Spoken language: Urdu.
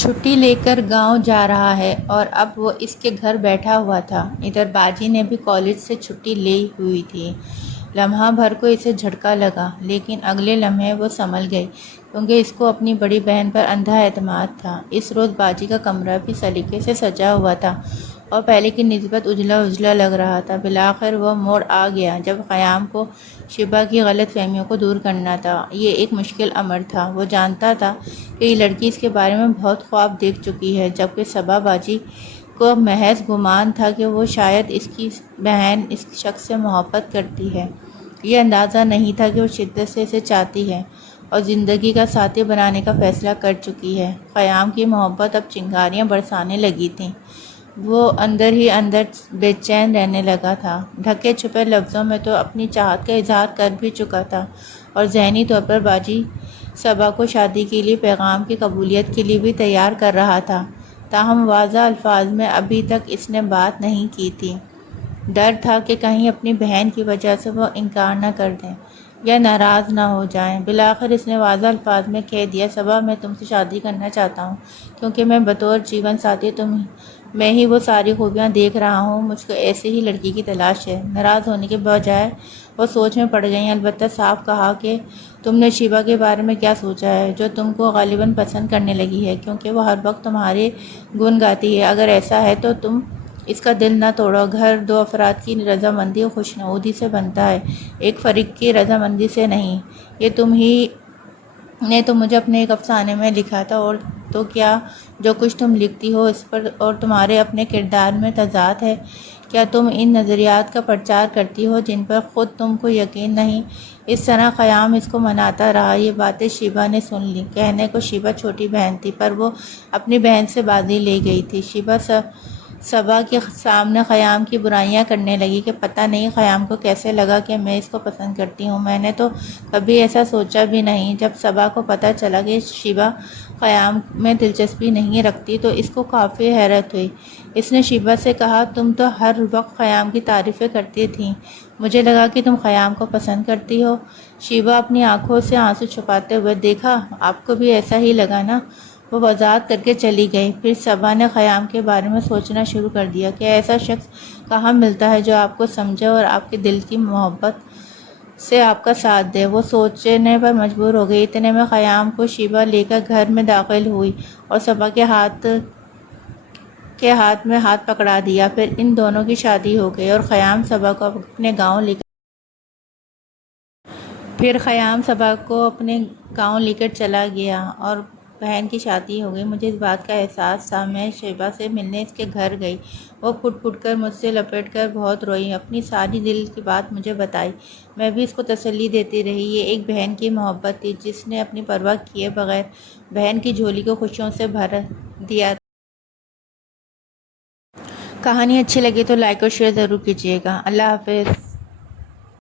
چھٹی لے کر گاؤں جا رہا ہے اور اب وہ اس کے گھر بیٹھا ہوا تھا۔ ادھر باجی نے بھی کالج سے چھٹی لی ہوئی تھی۔ لمحہ بھر کو اسے جھٹکا لگا، لیکن اگلے لمحے وہ سنبھل گئی، کیونکہ اس کو اپنی بڑی بہن پر اندھا اعتماد تھا۔ اس روز باجی کا کمرہ بھی سلیقے سے سجا ہوا تھا اور پہلے کی نسبت اجلا اجلا لگ رہا تھا۔ بالآخر وہ موڑ آ گیا جب قیام کو شبا کی غلط فہمیوں کو دور کرنا تھا۔ یہ ایک مشکل امر تھا۔ وہ جانتا تھا کہ یہ لڑکی اس کے بارے میں بہت خواب دیکھ چکی ہے، جبکہ صبا باجی کو محض گمان تھا کہ وہ شاید اس کی بہن اس شخص سے محبت کرتی ہے۔ یہ اندازہ نہیں تھا کہ وہ شدت سے اسے چاہتی ہے اور زندگی کا ساتھی بنانے کا فیصلہ کر چکی ہے۔ قیام کی محبت اب چنگاریاں برسانے لگی تھی۔ وہ اندر ہی اندر بے چین رہنے لگا تھا۔ ڈھکے چھپے لفظوں میں تو اپنی چاہت کا اظہار کر بھی چکا تھا اور ذہنی طور پر باجی صبا کو شادی کے لیے پیغام کی قبولیت کے لیے بھی تیار کر رہا تھا، تاہم واضح الفاظ میں ابھی تک اس نے بات نہیں کی تھی۔ ڈر تھا کہ کہیں اپنی بہن کی وجہ سے وہ انکار نہ کر دیں یا ناراض نہ ہو جائیں۔ بالآخر اس نے واضح الفاظ میں کہہ دیا، صبا میں تم سے شادی کرنا چاہتا ہوں، کیونکہ میں بطور جیون ساتھی تم میں ہی وہ ساری خوبیاں دیکھ رہا ہوں۔ مجھ کو ایسے ہی لڑکی کی تلاش ہے۔ ناراض ہونے کے بجائے وہ سوچ میں پڑ گئیں۔ البتہ صاف کہا کہ تم نے شیبا کے بارے میں کیا سوچا ہے، جو تم کو غالباً پسند کرنے لگی ہے، کیونکہ وہ ہر وقت تمہارے گن گاتی ہے۔ اگر ایسا ہے تو تم اس کا دل نہ توڑو۔ گھر دو افراد کی رضامندی اور خوشنودی سے بنتا ہے، ایک فریق کی رضامندی سے نہیں۔ یہ تم ہی نے تو مجھے اپنے ایک افسانے میں لکھا تھا، اور تو کیا جو کچھ تم لکھتی ہو اس پر اور تمہارے اپنے کردار میں تضاد ہے؟ کیا تم ان نظریات کا پرچار کرتی ہو جن پر خود تم کو یقین نہیں؟ اس طرح قیام اس کو مناتا رہا۔ یہ باتیں شیبا نے سن لیں۔ کہنے کو شیبا چھوٹی بہن تھی، پر وہ اپنی بہن سے بازی لے گئی تھی۔ شیبا صبا کے سامنے قیام کی برائیاں کرنے لگی کہ پتہ نہیں قیام کو کیسے لگا کہ میں اس کو پسند کرتی ہوں۔ میں نے تو کبھی ایسا سوچا بھی نہیں۔ جب صبا کو پتہ چلا کہ شیبا قیام میں دلچسپی نہیں رکھتی تو اس کو کافی حیرت ہوئی۔ اس نے شیبا سے کہا، تم تو ہر وقت قیام کی تعریفیں کرتی تھیں، مجھے لگا کہ تم قیام کو پسند کرتی ہو۔ شیبا اپنی آنکھوں سے آنسو چھپاتے ہوئے، دیکھا آپ کو بھی ایسا ہی لگا نا؟ وہ وضاحت کر کے چلی گئی۔ پھر صبا نے قیام کے بارے میں سوچنا شروع کر دیا کہ ایسا شخص کہاں ملتا ہے جو آپ کو سمجھے اور آپ کے دل کی محبت سے آپ کا ساتھ دے۔ وہ سوچنے پر مجبور ہو گئی۔ اتنے میں قیام کو شیبا لے کر گھر میں داخل ہوئی اور صبا کے ہاتھ میں ہاتھ پکڑا دیا۔ پھر ان دونوں کی شادی ہو گئی اور قیام صبا کو اپنے گاؤں لے کر چلا گیا اور بہن کی شادی ہو گئی۔ مجھے اس بات کا احساس تھا۔ میں شیبا سے ملنے اس کے گھر گئی۔ وہ پھٹ پھٹ کر مجھ سے لپٹ کر بہت روئی، اپنی ساری دل کی بات مجھے بتائی۔ میں بھی اس کو تسلی دیتی رہی۔ یہ ایک بہن کی محبت تھی جس نے اپنی پرواہ کیے بغیر بہن کی جھولی کو خوشیوں سے بھر دیا۔ کہانی اچھی لگی تو لائک اور شیئر ضرور کیجیے گا۔ اللہ حافظ۔